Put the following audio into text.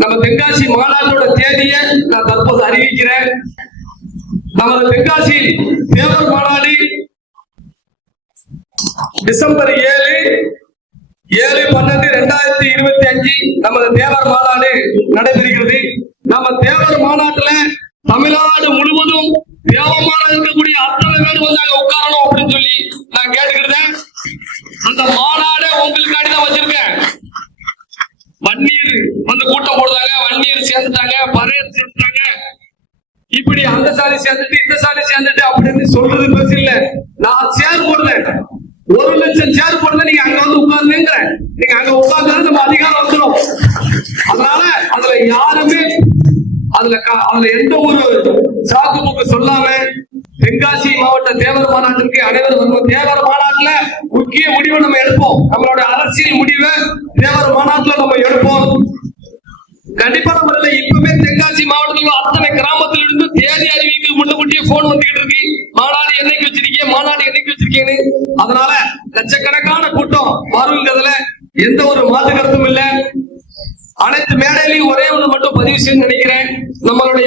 நம்ம தென்காசி மாநாட்டோட தேதியை நான் தற்போது அறிவிக்கிறேன். நமது தென்காசி தேவர் மாநாடு டிசம்பர் 7/12/2025 நமது தேவர் மாநாடு நடைபெறுகிறது. நம்ம தேவர் மாநாட்டுல தமிழ்நாடு முழுவதும் தேவமான இருக்கக்கூடிய அத்தனை பேர் வந்து அங்க உட்காரணும் அப்படின்னு சொல்லி நான் கேட்டுக்கிட்டேன். அந்த மாநாடு உங்களுக்காண்டி தான் வச்சிருக்கேன். வன்னியர் வந்து கூட்டம் போடுறாங்க, வன்னியர் சேர்ந்துட்டாங்க, பறையர் சேர்ந்துட்டாங்க, இப்படி அந்த சாதி சேர்ந்துட்டு இந்த சாதி சேர்ந்துட்டு அப்படின்னு சொல்றது பெருசு இல்ல. நான் சேர் போடுறேன், 1,00,000 சேர் போடுறேன், நீங்க அங்க வந்து உட்கார்ந்துங்க. நீங்க அங்க உட்கார்ந்து நம்ம அதிகாரம் வந்துடும். அதனால அதுல யாருமே அதுல எந்த ஒரு சாக்கு போக்கு சொல்லாம தென்காசி மாவட்ட தேவர் மாநாட்டிற்கு அனைவரும் வருவோம். தேவர் மாநாட்டுல முக்கிய முடிவை நம்ம எடுப்போம். நம்மளோட அரசியல் முடிவை தேவர் மாநாட்டுல நம்ம எடுப்போம். கண்டிப்பான முறையில இப்பவுமே தென்காசி மாவட்டத்தில் அத்தனை கிராமத்தில் இருந்து தேதி அறிவிக்கு முன்னக்கூட்டியே போன் வந்துகிட்டு இருக்கு. மாநாடு என்னைக்கு வச்சிருக்கீங்க, மாநாடு என்னைக்கு வச்சிருக்கீங்கன்னு. அதனால லட்சக்கணக்கான கூட்டம் வருங்கிறதுல எந்த ஒரு மாற்று கருத்தும் இல்ல. அனைத்து மேடையிலையும் ஒரே ஒண்ணு மட்டும் பதிவு செய்ய நினைக்கிறேன். நம்மளுடைய